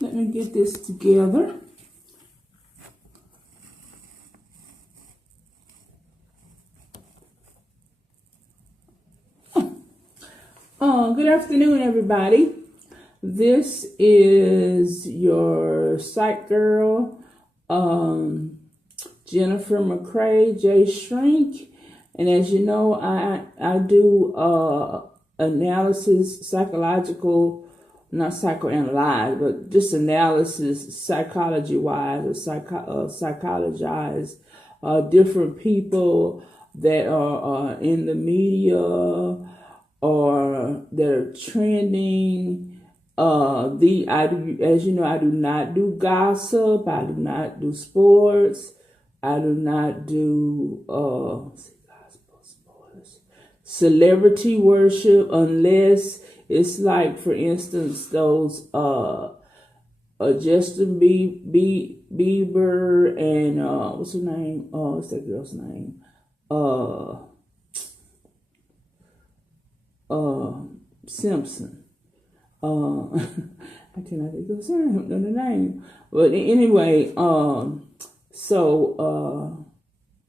Let me get this together. Good afternoon, everybody. This is your psych girl, Jennifer McCrae, J Shrink. And as you know, I do analysis, psychological, not psychoanalyze, but just analysis, psychology-wise, or psychologize different people that are in the media or that are trending. As you know, I do not do gossip. I do not do sports. I do not do celebrity worship unless it's like, for instance, those Justin Bieber and what's her name? What's that girl's name? Simpson. I cannot think of her name. But anyway, so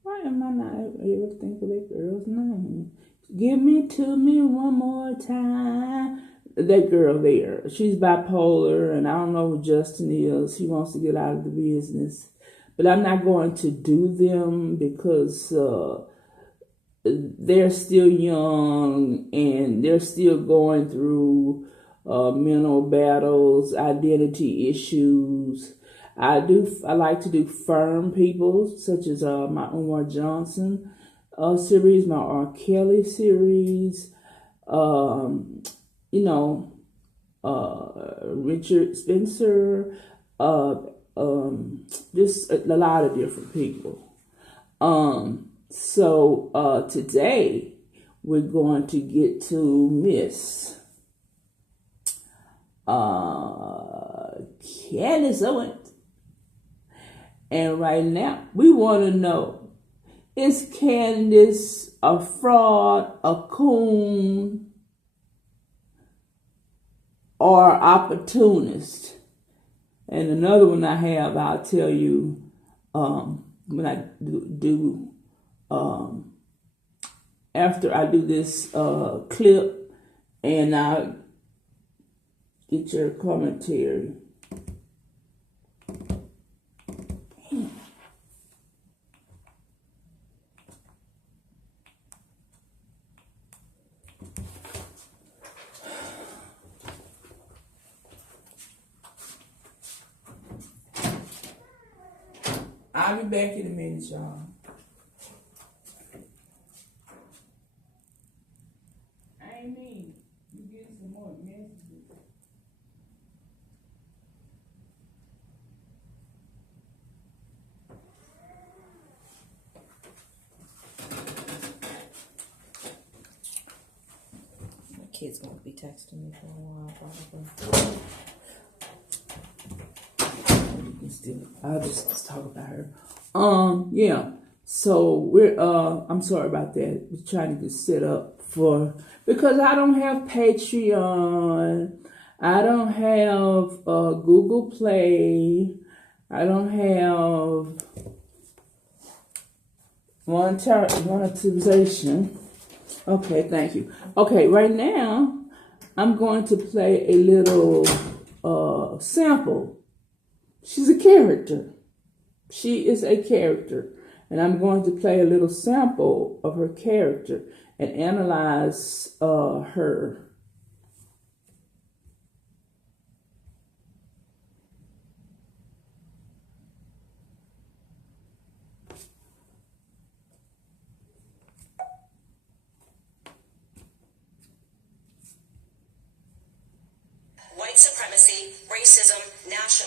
why am I not able to think of that girl's name? Give me to me one more time. That girl there, she's bipolar, and I don't know who Justin is. He wants to get out of the business, but I'm not going to do them because they're still young and they're still going through mental battles, identity issues. I like to do firm people, such as my Omar Johnson series, my R. Kelly series, Richard Spencer, just a lot of different people. So today we're going to get to Miss Candace Owens. And right now we want to know, is Candace a fraud, a coon, or opportunist? And another one I have, I'll tell you when I do after I do this clip, and I'll get your commentary. I'll be back in a minute, y'all. I ain't mean. You get some more messages. My kid's going to be texting me for a while, probably. I'll just talk about her. Yeah. So we're I'm sorry about that. We're trying to get set up because I don't have Patreon. I don't have Google Play. I don't have monetization. Okay, thank you. Okay, right now I'm going to play a little sample. She's a character. She is a character. And I'm going to play a little sample of her character and analyze her. White supremacy, racism,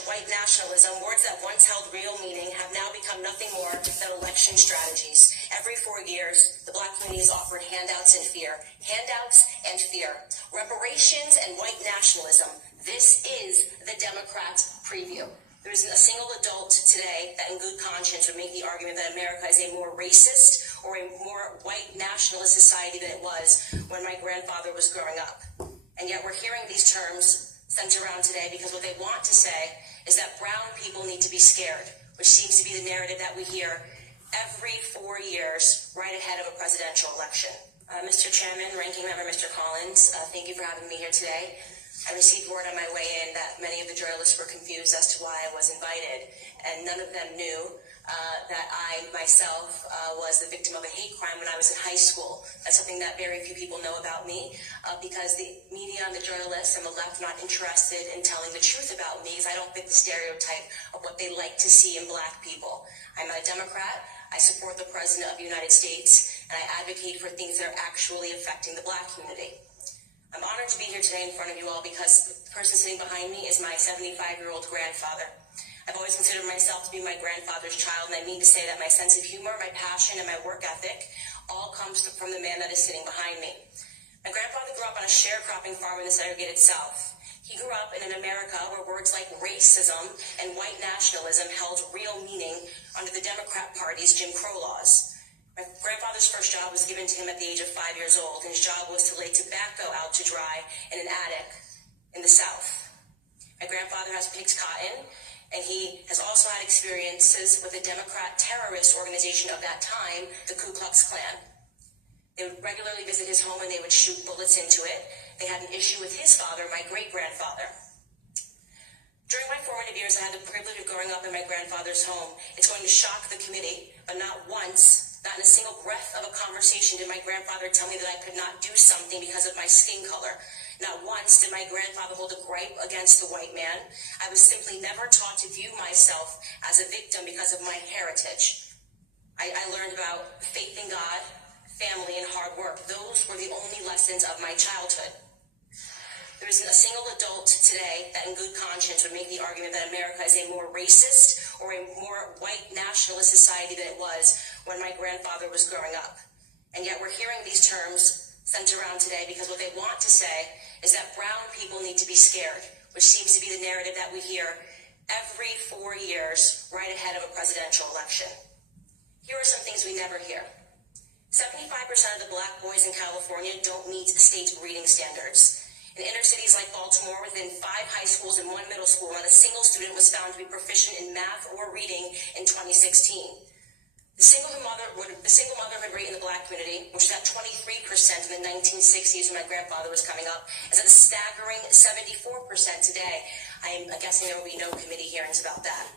white nationalism, words that once held real meaning, have now become nothing more than election strategies. Every 4 years, the black community is offered handouts and fear. Handouts and fear. Reparations and white nationalism. This is the Democrats' preview. There isn't a single adult today that in good conscience would make the argument that America is a more racist or a more white nationalist society than it was when my grandfather was growing up. And yet we're hearing these terms sent around today because what they want to say is that brown people need to be scared, which seems to be the narrative that we hear every 4 years right ahead of a presidential election. Mr. Chairman, Ranking Member Mr. Collins, thank you for having me here today. I received word on my way in that many of the journalists were confused as to why I was invited, and none of them knew that I myself was the victim of a hate crime when I was in high school. That's something that very few people know about me because the media and the journalists and the left are not interested in telling the truth about me because I don't fit the stereotype of what they like to see in black people. I'm a Democrat. I support the President of the United States, and I advocate for things that are actually affecting the black community. I'm honored to be here today in front of you all because the person sitting behind me is my 75-year-old grandfather. I've always considered myself to be my grandfather's child, and I mean to say that my sense of humor, my passion, and my work ethic all comes from the man that is sitting behind me. My grandfather grew up on a sharecropping farm in the segregated South. He grew up in an America where words like racism and white nationalism held real meaning under the Democrat Party's Jim Crow laws. My grandfather's first job was given to him at the age of 5 years old, and his job was to lay tobacco out to dry in an attic in the South. My grandfather has picked cotton, and he has also had experiences with the Democrat terrorist organization of that time, the Ku Klux Klan. They would regularly visit his home and they would shoot bullets into it. They had an issue with his father, my great-grandfather. During my formative years, I had the privilege of growing up in my grandfather's home. It's going to shock the committee, but not once, not in a single breath of a conversation did my grandfather tell me that I could not do something because of my skin color. Not once did my grandfather hold a gripe against the white man. I was simply never taught to view myself as a victim because of my heritage. I learned about faith in God, family, and hard work. Those were the only lessons of my childhood. There isn't a single adult today that in good conscience would make the argument that America is a more racist or a more white nationalist society than it was when my grandfather was growing up. And yet we're hearing these terms sent around today because what they want to say is that brown people need to be scared, which seems to be the narrative that we hear every 4 years right ahead of a presidential election. Here are some things we never hear. 75% of the black boys in California don't meet state reading standards. In inner cities like Baltimore, within 5 high schools and 1 middle school, not a single student was found to be proficient in math or reading in 2016. The single motherhood rate in the black community, which was at 23% in the 1960s when my grandfather was coming up, is at a staggering 74% today. I'm guessing there will be no committee hearings about that.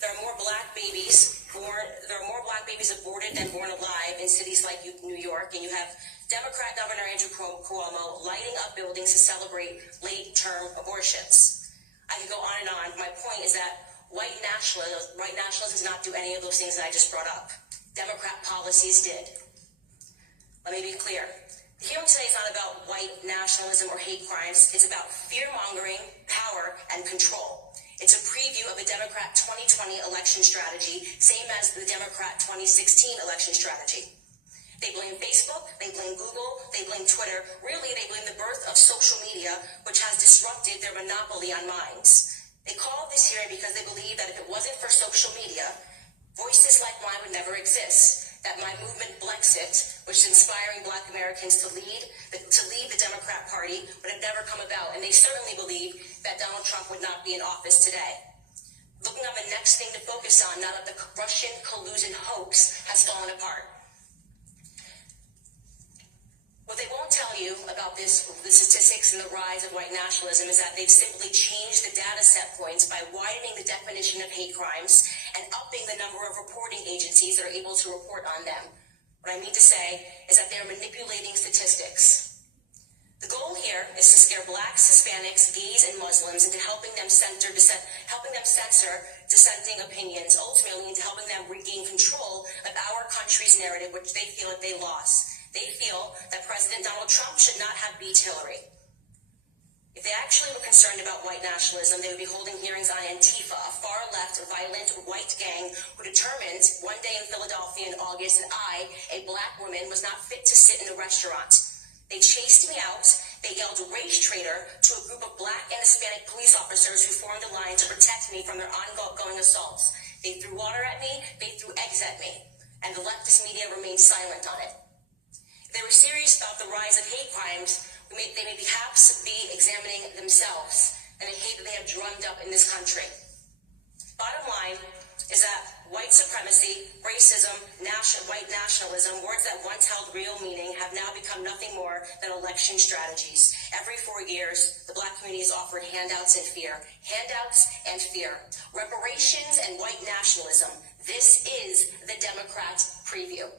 There are more black babies aborted than born alive in cities like New York, and you have Democrat Governor Andrew Cuomo lighting up buildings to celebrate late-term abortions. I could go on and on. My point is that white nationalism does not do any of those things that I just brought up. Democrat policies did. Let me be clear. The hearing today is not about white nationalism or hate crimes. It's about fear-mongering, power, and control. It's a preview of the Democrat 2020 election strategy, same as the Democrat 2016 election strategy. They blame Facebook, they blame Google, they blame Twitter. Really, they blame the birth of social media, which has disrupted their monopoly on minds. They called this hearing because they believe that if it wasn't for social media, voices like mine would never exist. That my movement Blexit, which is inspiring black Americans to lead the Democrat Party, would have never come about. And they certainly believe that Donald Trump would not be in office today. Looking on the next thing to focus on, now that the Russian collusion hoax has fallen apart. What they won't tell you about the statistics and the rise of white nationalism is that they've simply changed the data set points by widening the definition of hate crimes and upping the number of reporting agencies that are able to report on them. What I mean to say is that they're manipulating statistics. The goal here is to scare blacks, Hispanics, gays, and Muslims into helping them censor dissenting opinions, ultimately into helping them regain control of our country's narrative, which they feel that they lost. They feel that President Donald Trump should not have beat Hillary. If they actually were concerned about white nationalism, they would be holding hearings on Antifa, a far-left, violent, white gang who determined one day in Philadelphia in August that I, a black woman, was not fit to sit in a restaurant. They chased me out. They yelled race traitor to a group of black and Hispanic police officers who formed a line to protect me from their ongoing assaults. They threw water at me. They threw eggs at me. And the leftist media remained silent on it. If they were serious about the rise of hate crimes, They may perhaps be examining themselves and the hate that they have drummed up in this country. Bottom line is that white supremacy, racism, white nationalism, words that once held real meaning, have now become nothing more than election strategies. Every 4 years, the Black community is offered handouts and fear. Handouts and fear. Reparations and white nationalism. This is the Democrat preview.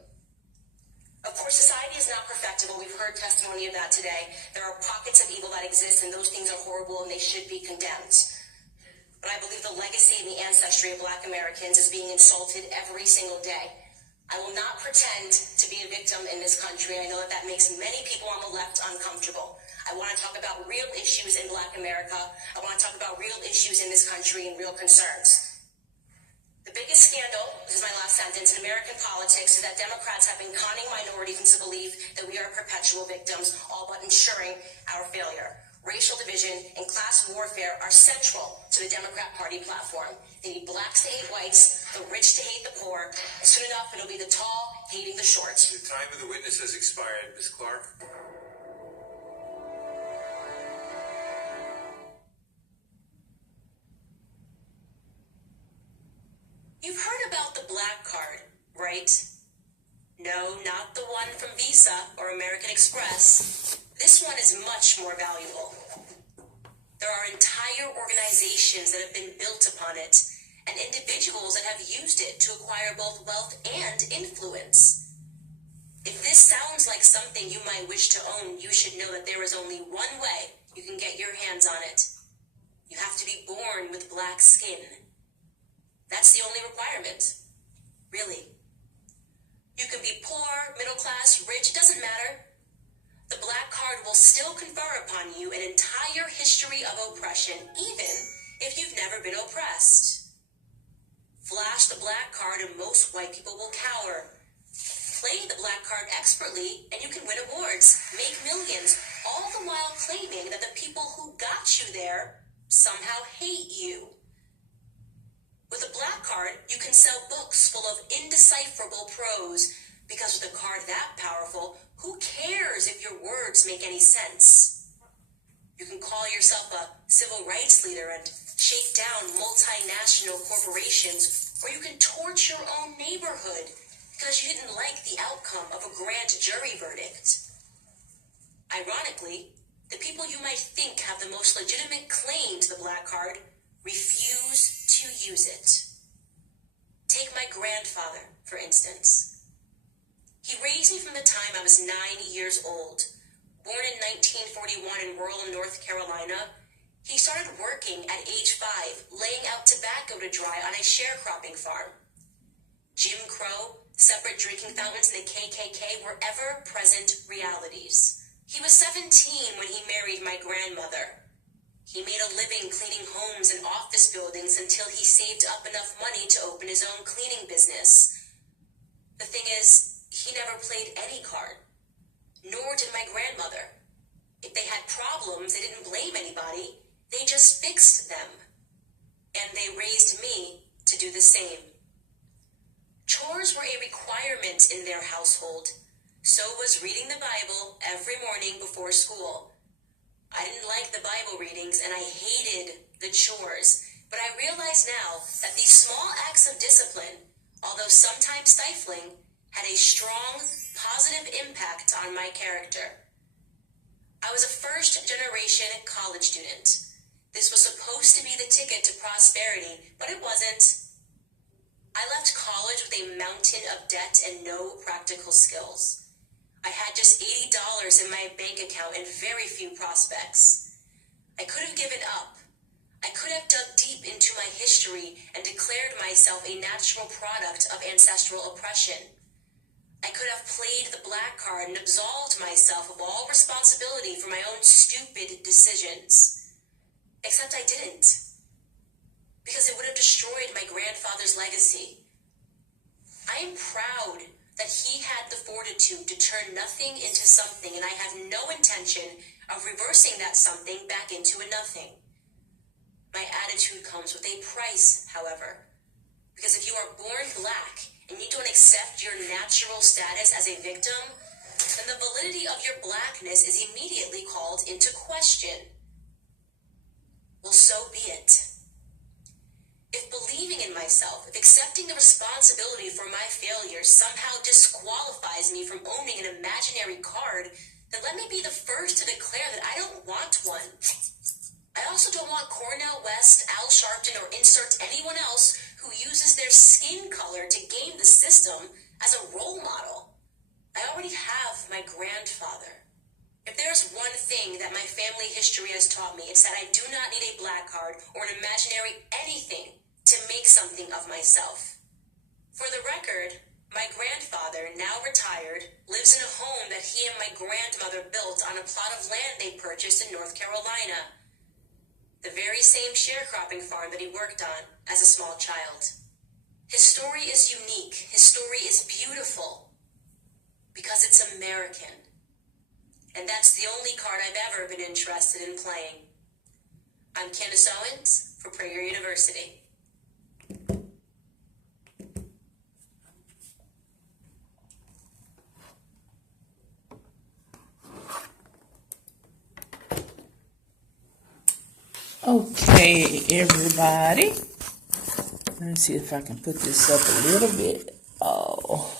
Of course, society is not perfectible. We've heard testimony of that today. There are pockets of evil that exist, and those things are horrible, and they should be condemned. But I believe the legacy and the ancestry of Black Americans is being insulted every single day. I will not pretend to be a victim in this country. I know that makes many people on the left uncomfortable. I want to talk about real issues in Black America. I want to talk about real issues in this country and real concerns. The biggest scandal, this is my last sentence, in American politics is that Democrats have been conning minorities into belief that we are perpetual victims, all but ensuring our failure. Racial division and class warfare are central to the Democrat Party platform. They need blacks to hate whites, the rich to hate the poor, and soon enough it'll be the tall hating the short. The time of the witness has expired, Ms. Clark. You've heard about the black card, right? No, not the one from Visa or American Express. This one is much more valuable. There are entire organizations that have been built upon it, and individuals that have used it to acquire both wealth and influence. If this sounds like something you might wish to own, you should know that there is only one way you can get your hands on it. You have to be born with black skin. That's the only requirement. Really. You can be poor, middle class, rich, it doesn't matter. The black card will still confer upon you an entire history of oppression, even if you've never been oppressed. Flash the black card and most white people will cower. Play the black card expertly and you can win awards, make millions, all the while claiming that the people who got you there somehow hate you. With a black card, you can sell books full of indecipherable prose, because with a card that powerful, who cares if your words make any sense? You can call yourself a civil rights leader and shake down multinational corporations, or you can torch your own neighborhood because you didn't like the outcome of a grand jury verdict. Ironically, the people you might think have the most legitimate claim to the black card refuse to use it. Take my grandfather, for instance. He raised me from the time I was 9 years old. Born in 1941 in rural North Carolina, he started working at age 5, laying out tobacco to dry on a sharecropping farm. Jim Crow, separate drinking fountains, and the KKK were ever-present realities. He was 17 when he married my grandmother. He made a living cleaning homes and office buildings until he saved up enough money to open his own cleaning business. The thing is, he never played any card, nor did my grandmother. If they had problems, they didn't blame anybody, they just fixed them. And they raised me to do the same. Chores were a requirement in their household. So was reading the Bible every morning before school. I didn't like the Bible readings and I hated the chores, but I realize now that these small acts of discipline, although sometimes stifling, had a strong, positive impact on my character. I was a first-generation college student. This was supposed to be the ticket to prosperity, but it wasn't. I left college with a mountain of debt and no practical skills. I had just $80 in my bank account and very few prospects. I could have given up. I could have dug deep into my history and declared myself a natural product of ancestral oppression. I could have played the black card and absolved myself of all responsibility for my own stupid decisions. Except I didn't. Because it would have destroyed my grandfather's legacy. I am proud that he had the fortitude to turn nothing into something, and I have no intention of reversing that something back into a nothing. My attitude comes with a price, however. Because if you are born black, and you don't accept your natural status as a victim, then the validity of your blackness is immediately called into question. Well, so be it. If believing in myself, if accepting the responsibility for my failures somehow disqualifies me from owning an imaginary card, then let me be the first to declare that I don't want one. I also don't want Cornell West, Al Sharpton, or insert anyone else who uses their skin color to game the system as a role model. I already have my grandfather. If there's one thing that my family history has taught me, it's that I do not need a black card or an imaginary anything to make something of myself. For the record, my grandfather, now retired, lives in a home that he and my grandmother built on a plot of land they purchased in North Carolina. The very same sharecropping farm that he worked on as a small child. His story is unique. His story is beautiful because it's American. And that's the only card I've ever been interested in playing. I'm Candace Owens for Prayer University. Okay, everybody. Let me see if I can put this up a little bit. Oh.